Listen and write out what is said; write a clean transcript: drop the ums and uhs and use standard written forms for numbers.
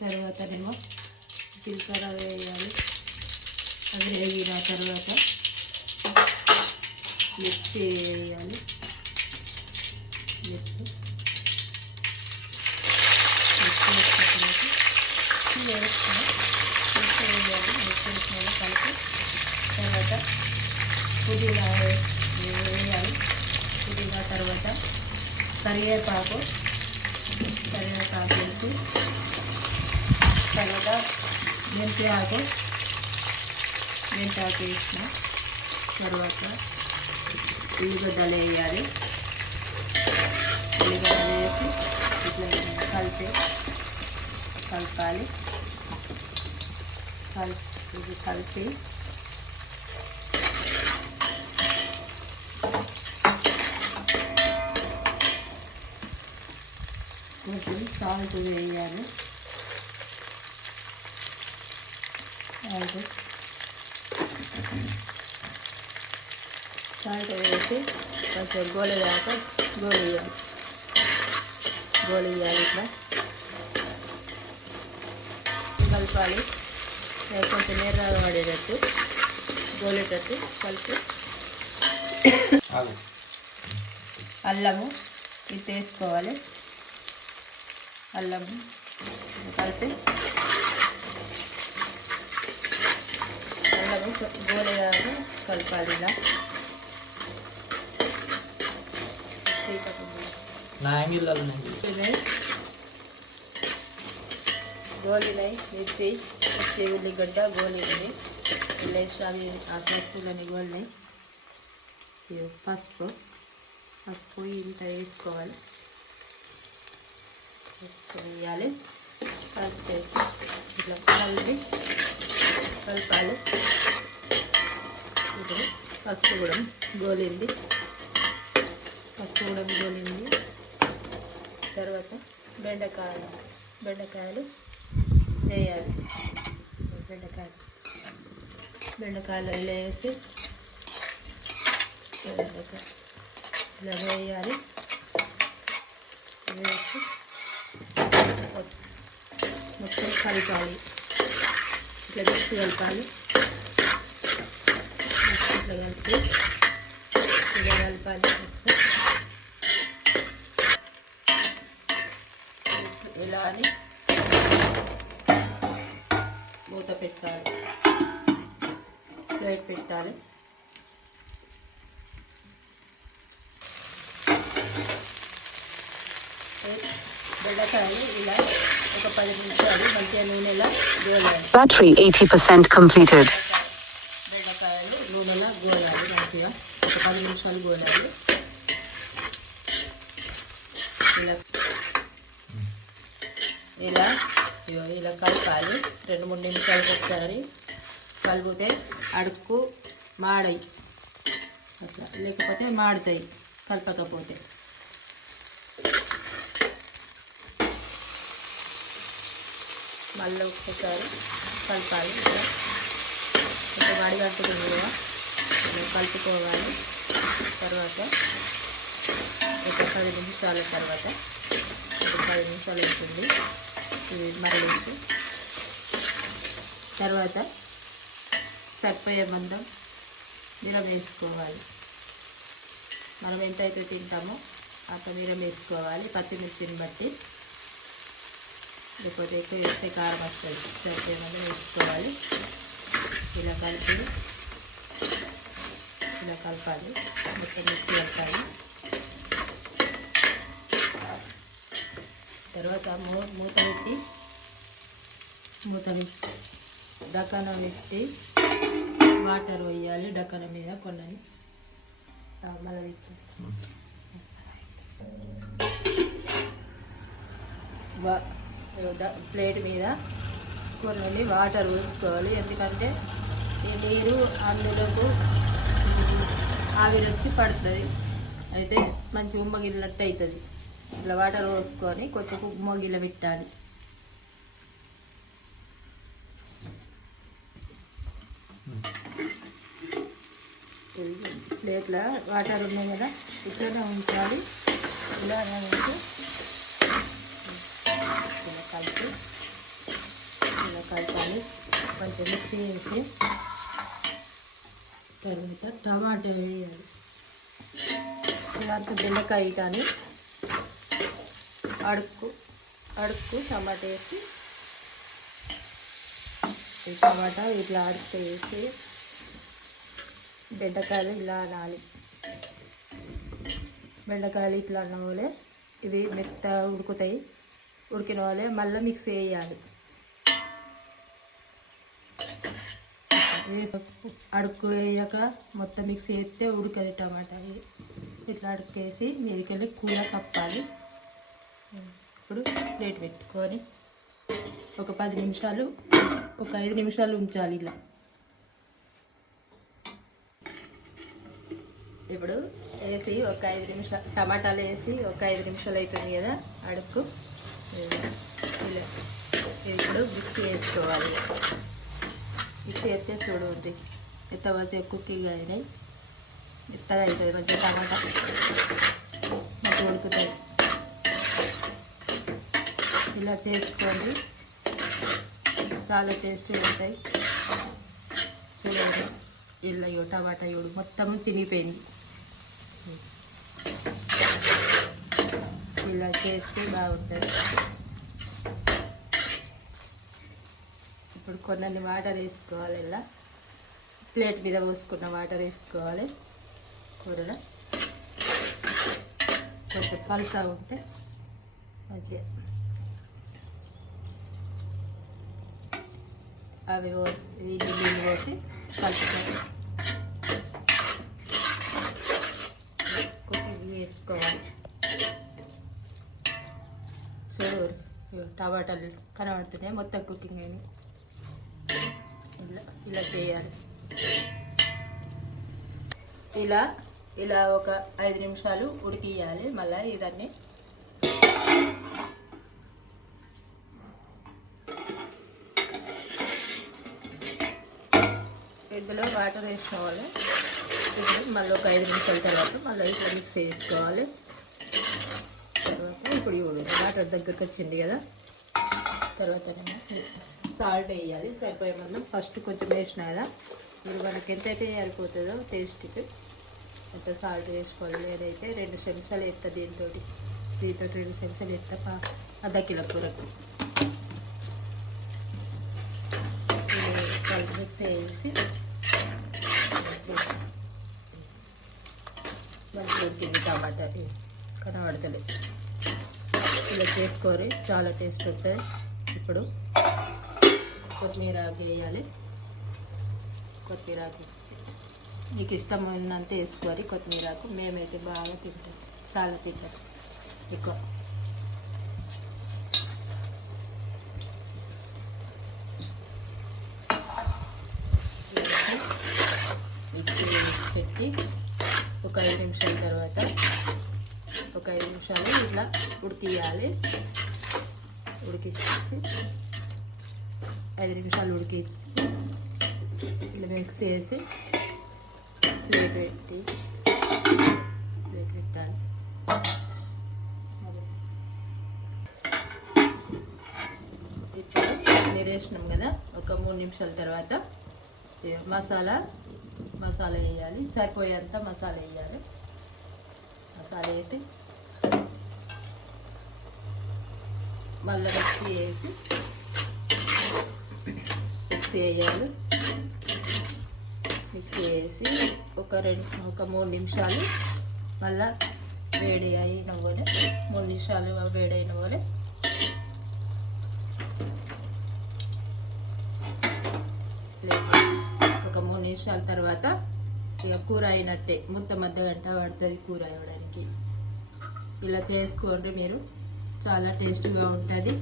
తర్వాతనేమో జీలకర్ర వేయాలి. అది వేగిన తర్వాత మిర్చి వేయాలి. మిర్చి వేసుకొని మిర్చి వేయాలి. మిర్చి వేసుకొని కలిపి తర్వాత పుదీనా వేయాలి. పుదీనా తర్వాత కరివేపాకు వేసి తర్వాత మెంతాకు వేసిన తర్వాత ఉల్లిగడ్డలు వేయాలి. ఉల్లిగడ్డలు వేసి ఇట్లా కలపాలి. ఇది కలిపి కొంచెం సాల్ట్ వేయాలి. సాల్ట్ వేసి కొంచెం గోలియాక గోలియాలి. ఇట్లా కలపాలి. కొంచెం ఎర్రగా పడేటట్టు గోలేటట్టు కలిపి అల్లము ఇది వేసుకోవాలి. అల్లము కలిపి అల్లము గోలేగా కలపాలి. ఇలా గోలినాయి మిర్చి ఉల్లిగడ్డ గోలింది. వేసి అవి ఆ పసుపులని గోలినాయి. పసుపు ఇంత వేసుకోవాలి. వేయాలి. కలిపి ఇట్లా కలపాలి. ఇప్పుడు పసుపు కూడా గోలింది. తర్వాత బెండకాయలు వేయాలి. బెండకాయలు వేసి ఇలా వేయాలి. వేసి మొత్తం కలపాలి. ఇట్లా మిక్స్ కలపాలి. ఇట్లా కలపాలి. ఇలా అని మూత పెట్టాలి. ప్లేట్ పెట్టాలి. బెండకాయలు ఇలా ఒక 10 నిమిషాలు మంచిగా నూనెలా గోలాలి. Battery 80% completed. బెండకాయలు నూనెలా గోలాలి. మంచిగా ఒక 10 నిమిషాలు గోలాలి. ఇలా కలపాలి. 2-3 నిమిషాలకు ఒకసారి కలిపితే అడుక్కు మాడయి అట్లా, లేకపోతే మాడుతాయి కలపకపోతే. మళ్ళీ ఒకసారి కలపాలి. ఇట్లా కొంచెం అడిగట్టుకుంది కదా కలుపుకోవాలి. తర్వాత ఒక 10 నిమిషాల తర్వాత 10 నిమిషాలు అవుతుంది. ఇది మరలించి తర్వాత సరిపోయే మందం మిరం వేసుకోవాలి. మనం ఎంతైతే తింటామో అంత మిరం వేసుకోవాలి. పచ్చిమిర్చిని బట్టి, లేకపోతే ఎక్కువ వేస్తే కారం వస్తుంది. సరిపోయే మందం వేసుకోవాలి. ఇలా కలపాలి. మొత్తం మిక్సీ కలపాలి. తర్వాత మూత పెట్టి డక్కన పెట్టి వాటర్ వేయాలి. డక్కన మీద కొన్ని మళ్ళీ ప్లేట్ మీద కొన్ని వాటర్ పోసుకోవాలి. ఎందుకంటే ఈ నీరు అందులోకి ఆవిరి వచ్చి పడుతుంది. అయితే మంచి ఉమ్మగిలినట్టు అవుతుంది. ఇట్లా వాటర్ పోసుకొని కొంచెం ఉమ్మగిల పెట్టాలి. ప్లేట్లో వాటర్ ఉన్నాయి కదా ఇట్లనే ఉంచాలి. ఇలానే ఉంచి ఇలా కలిపి మిక్సీ వేసి తర్వాత టమాటా వేయాలి. ఇలాంటి బెండకాయ కానీ అడుక్కు టమాటా వేసి ఈ టమాటా ఇట్లా అడుక్కు వేసి బెండకాయలు ఇలా అనాలి. బెండకాయలు ఇట్లా అన్న వాళ్ళే ఇవి మెత్త ఉడుకుతాయి. ఉడికిన వాళ్ళే మళ్ళీ మిక్స్ వేయాలి. అడుక్కు వేయక మొత్తం మిక్స్ వేస్తే ఉడకది టమాటా. ఇట్లా అడుక్కు వేసి మీదకెళ్ళి కూర కప్పాలి. ఇప్పుడు ప్లేట్ పెట్టుకొని ఒక 10 నిమిషాలు ఒక 5 నిమిషాలు ఉంచాలి ఇలా. ఇప్పుడు వేసి ఒక 5 నిమిషాలు టమాటాలు వేసి ఒక 5 నిమిషాలు అవుతుంది కదా అడుక్కు. ఇలా ఇప్పుడు మిక్సీ వేసుకోవాలి. మిక్సీ వేస్తే చూడండి ఎంత మంచిగా కుకింగ్ అయినాయి. మెత్తగా అవుతుంది మంచిగా టమాటా మంచిగా ఉడుకుతాయి. ఇలా చేసుకోండి, చాలా టేస్టీగా ఉంటాయి. చూడండి ఇలా టమాటా ఇవి మొత్తం చినిగిపోయింది. ఇలా చేస్తే బాగుంటుంది. ఇప్పుడు కొన్ని వాటర్ వేసుకోవాలి. ఇలా ప్లేట్ మీద పోసుకున్న వాటర్ వేసుకోవాలి. కూరలో కొంచెం పలుసా ఉంటే మంచిగా అవి పోసి నీళ్ళు పోసి కలుపుకొని కుకింగ్ వేసుకోవాలి. చూడు టమాటాలు కనబడుతున్నాయి, మొత్తం కుకింగ్ అయినాయి. ఇలా చేయాలి. ఇలా ఒక 5 నిమిషాలు ఉడికియాలి. మళ్ళీ ఇదన్నీ ఇందులో వాటర్ వేసుకోవాలి. ఇప్పుడు మళ్ళీ ఒక 5 నిమిషాల తర్వాత మళ్ళీ ఇట్లా మిక్స్ చేసుకోవాలి. తర్వాత ఇప్పుడు వాటర్ దగ్గరికి వచ్చింది కదా, తర్వాత సాల్ట్ వేయాలి. సరిపోయే మనం ఫస్ట్ కొంచెం వేసిన కదా, ఇప్పుడు మనకి ఎంతైతే సరిపోతుందో టేస్ట్కి అంత సాల్ట్ వేసుకోవాలి. లేదైతే 2 చెంచాలు వేస్తా. దీంతో 2 చెంచాలు వేస్తా అర్ధ కిలో కూరకు. మిక్స్ వేసి మంచిగా ఉడికింది టమాటా కనబడతలే. ఇలా చేసుకోరి, చాలా టేస్ట్ ఉంటుంది. ఇప్పుడు కొత్తిమీర వేయాలి. కొత్తిమీరాకు మీకు ఇష్టమైనంత వేసుకోవాలి. కొత్తిమీరాకు మేమైతే బాగా తింటాం, చాలా తింటాం ఎక్కువ. పెట్టి ఒక 5 నిమిషాల తర్వాత ఒక 5 నిమిషాలు ఇట్లా ఉడికియాలి. ఉడికించి 5 నిమిషాలు ఉడికించి ఇట్లా మిక్స్ చేసి ప్లేట్ పెట్టాలి. ఇప్పుడు మీరు వేసినాం కదా, ఒక 3 నిమిషాల తర్వాత మసాలా వేయాలి. సరిపోయేంత మసాలా వేయాలి. మసాలా వేసి మళ్ళీ మిక్సీ వేయాలి. మిక్సీ వేసి ఒక 3 నిమిషాలు మళ్ళీ వేడి అయిన పోలే 3 నిమిషాలు వేడైన పోలే ఒక 3 నిమిషాల తర్వాత ఇక కూర అయినట్టే. మొత్తం అర్ధగంట పడుతుంది కూర అవ్వడానికి. ఇలా చేసుకోండి మీరు, చాలా టేస్ట్గా ఉంటుంది.